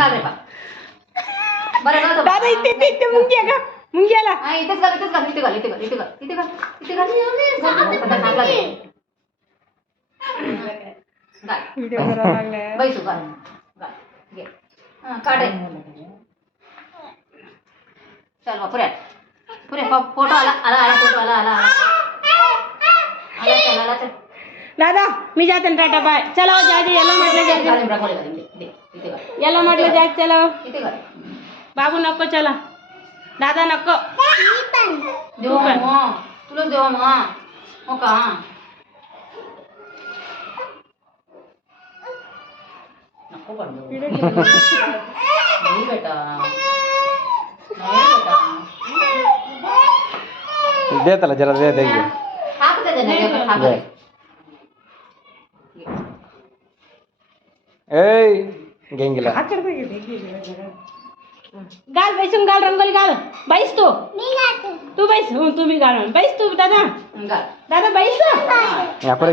घाल रे बा बरं घाल दादा इथे मुंग्या का मुंग्याला इथेच घाल इथे घाल इथे घाल इथे घाल इथे घाल व्हिडिओ करायला लागलाय बैसू घाल घाल घे काढ रे चल बा पुऱ्या फोटो आला फोटो आला चल दादा मी जाते ना टाटा बाय चला जायचे याला म्हटलं जायचं याला म्हटलं जायचं चला इथे घाल बाबू नको चला दादा नको देऊ मग तुला देऊ मग हो का नको बनवू नाही बेटा दे त्याला जरा दे हाक दे ना ए गेंगीला गाल बैसून गाल रंगोली गाल बैस तू बैस तुम्ही गाल बैस तू दादा घाल दादा बैस après,